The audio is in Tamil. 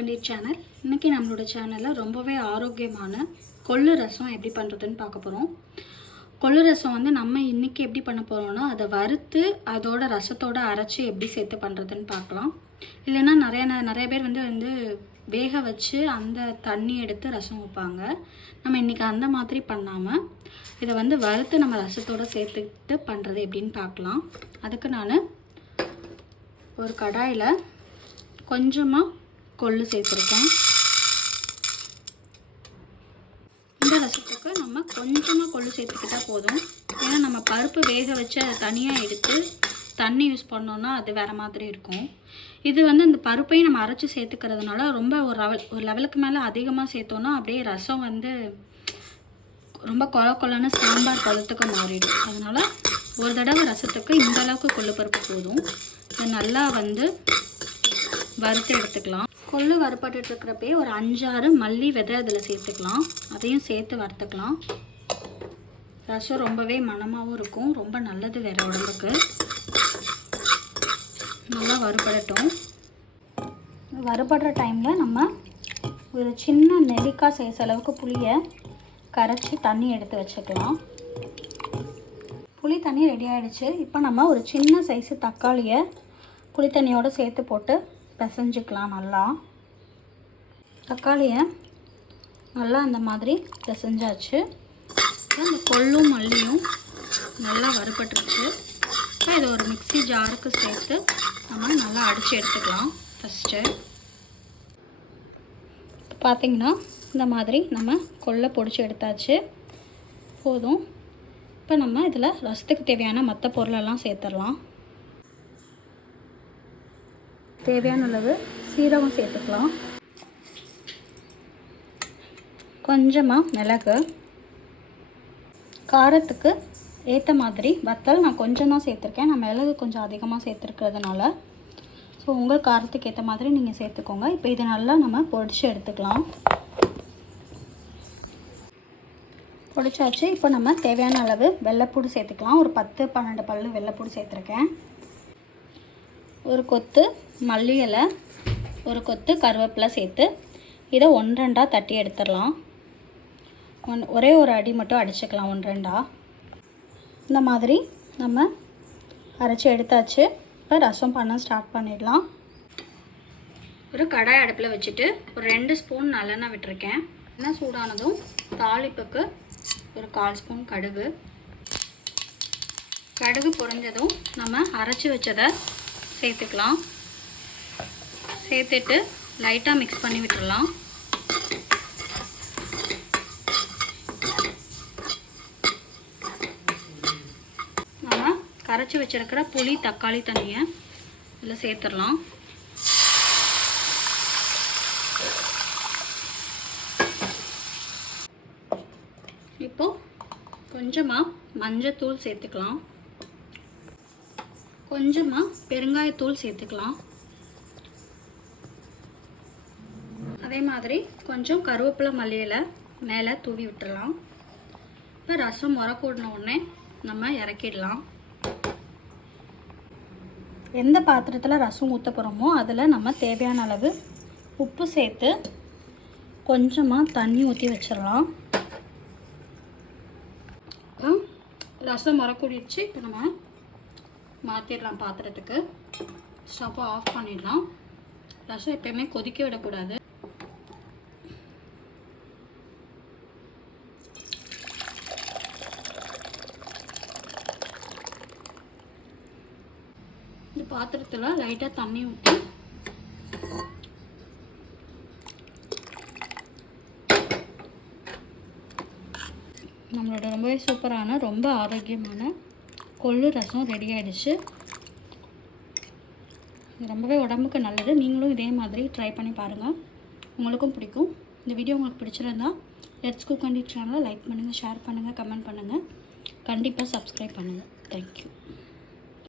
Cook and channel. இன்றைக்கி நம்மளோட சேனலில் ரொம்பவே ஆரோக்கியமான கொள்ளு ரசம் எப்படி பண்ணுறதுன்னு பார்க்க போகிறோம். கொள்ளு ரசம் வந்து நம்ம இன்றைக்கி எப்படி பண்ண போகிறோம்னா, அதை வறுத்து அதோட ரசத்தோடு அரைச்சி எப்படி சேர்த்து பண்ணுறதுன்னு பார்க்கலாம். இல்லைன்னா நிறைய பேர் வந்து வேக வச்சு அந்த தண்ணி எடுத்து ரசம் வைப்பாங்க. நம்ம இன்றைக்கி அந்த மாதிரி பண்ணாமல் இதை வந்து வறுத்து நம்ம ரசத்தோடு சேர்த்துக்கிட்டு பண்ணுறது எப்படின்னு பார்க்கலாம். அதுக்கு நான் ஒரு கடாயில் கொஞ்சமாக கொள்ளு சேர்த்துருக்கேன். இந்த ரசத்துக்கு நம்ம கொஞ்சமாக கொள்ளு சேர்த்துக்கிட்டால் போதும். ஏன்னா நம்ம பருப்பு வேக வச்சு அதை தனியாக எடுத்து தண்ணி யூஸ் பண்ணோன்னா அது வேறு மாதிரி இருக்கும். இது வந்து இந்த பருப்பையும் நம்ம அரைச்சி சேர்த்துக்கிறதுனால ரொம்ப ஒரு லெவலுக்கு மேலே அதிகமாக சேர்த்தோன்னா அப்படியே ரசம் வந்து ரொம்ப கொலன்னு சாம்பார் பதத்துக்கு மாறிடும். அதனால் ஒரு தடவை ரசத்துக்கு இந்த அளவுக்கு கொள்ளு பருப்பு போதும். இதை நல்லா வந்து வறுத்து எடுத்துக்கலாம். கொள்ளு வறுப்பட்டு இருக்கிறப்பே ஒரு 5-6 மல்லி விதை அதில் சேர்த்துக்கலாம். அதையும் சேர்த்து வறுத்துக்கலாம். ரசம் ரொம்பவே மணமாகவும் இருக்கும், ரொம்ப நல்லது வேறு உடம்புக்கு. நல்லா வறுபடட்டும். வறுபடுற டைமில் நம்ம ஒரு சின்ன நெல்லிக்காய் சைஸ் அளவுக்கு புளியை கரைச்சி தண்ணி எடுத்து வச்சுக்கலாம். புளி தண்ணி ரெடி ஆகிடுச்சு. இப்போ நம்ம ஒரு சின்ன சைஸு தக்காளியை புளி தண்ணியோடு சேர்த்து போட்டு பிசைஞ்சிக்கலாம். நல்லா தக்காளியை நல்லா அந்த மாதிரி பிசைஞ்சாச்சு. அந்த கொள்ளும் மல்லியும் நல்லா வறுபட்டுருச்சு. இப்போ இதை ஒரு மிக்ஸி ஜாருக்கு சேர்த்து நம்ம நல்லா அடித்து எடுத்துக்கலாம். ஃபஸ்ட்டு பார்த்திங்கன்னா இந்த மாதிரி நம்ம கொள்ளை பொடிச்சு எடுத்தாச்சு, போதும். இப்போ நம்ம இதில் ரசத்துக்கு தேவையான மற்ற பொருளெல்லாம் சேர்த்துடலாம். தேவையான அளவு சீரகம் சேர்த்துக்கலாம், கொஞ்சமாக மிளகு, காரத்துக்கு ஏற்ற மாதிரி வத்தல் நான் கொஞ்சம் தான் சேர்த்துருக்கேன். நான் மிளகு கொஞ்சம் அதிகமாக சேர்த்துருக்கிறதுனால ஸோ உங்கள் காரத்துக்கு ஏற்ற மாதிரி நீங்கள் சேர்த்துக்கோங்க. இப்போ இதை நல்லா நம்ம பொடிச்சு எடுத்துக்கலாம். பொடிச்சாச்சு. இப்போ நம்ம தேவையான அளவு வெள்ளைப்பூடு சேர்த்துக்கலாம். ஒரு 10-12 பல்லு வெள்ளைப்பூடு சேர்த்துருக்கேன். ஒரு கொத்து மல்லி இலை, ஒரு கொத்து கருவேப்பிலை சேர்த்து இதை 1-2 தட்டி எடுத்துடலாம். ஒரே ஒரு அடி மட்டும் அடிச்சுக்கலாம், 1-2. இந்த மாதிரி நம்ம அரைச்சி எடுத்தாச்சு. இப்போ ரசம் பண்ண ஸ்டார்ட் பண்ணிடலாம். ஒரு கடாய் அடுப்பில் வச்சுட்டு ஒரு 2 ஸ்பூன் நல்லெண்ணெய் விட்டுருக்கேன். எண்ணெய் சூடானதும் தாளிப்புக்கு ஒரு 1/4 ஸ்பூன் கடுகு பொரிஞ்சதும் நம்ம அரைச்சி வச்சதை சேர்த்துக்கலாம். சேர்த்துட்டு லைட்டாக மிக்ஸ் பண்ணி விட்டுடலாம். நம்ம கரைச்சி வச்சிருக்கிற புளி தக்காளி தண்ணியை இதில் சேர்த்துடலாம். இப்போது கொஞ்சமாக மஞ்சத்தூள் சேர்த்துக்கலாம், கொஞ்சமாக பெருங்காயத்தூள் சேர்த்துக்கலாம். அதே மாதிரி கொஞ்சம் கருவேப்பிலை மல்லியில் மேலே தூவி விட்டுடலாம். இப்போ ரசம் முறக்கூடின உடனே நம்ம இறக்கிடலாம். எந்த பாத்திரத்தில் ரசம் ஊற்ற போகிறோமோ அதில் நம்ம தேவையான அளவு உப்பு சேர்த்து கொஞ்சமாக தண்ணி ஊற்றி வச்சிடலாம். ரசம் முறக்கூடிடுச்சு. இப்போ நம்ம மாற்றிடலாம் பாத்திரத்துக்கு. ஸ்டவ்வை ஆஃப் பண்ணிடலாம். ரசம் எப்பயுமே கொதிக்க விடக்கூடாது. இந்த பாத்திரத்தில் லைட்டாக தண்ணி ஊற்றி நம்மளோட ரொம்பவே சூப்பரான ரொம்ப ஆரோக்கியமான கொள்ளு ரசம் ரெடி ஆகிடுச்சு. ரொம்பவே உடம்புக்கு நல்லது. நீங்களும் இதே மாதிரி ட்ரை பண்ணி பாருங்கள், உங்களுக்கும் பிடிக்கும். இந்த வீடியோ உங்களுக்கு பிடிச்சிருந்தா லெட்ஸ் குக் அண்ட் சேனலை லைக் பண்ணுங்கள், ஷேர் பண்ணுங்கள், கமெண்ட் பண்ணுங்கள், கண்டிப்பாக சப்ஸ்கிரைப் பண்ணுங்கள். தேங்க்யூ.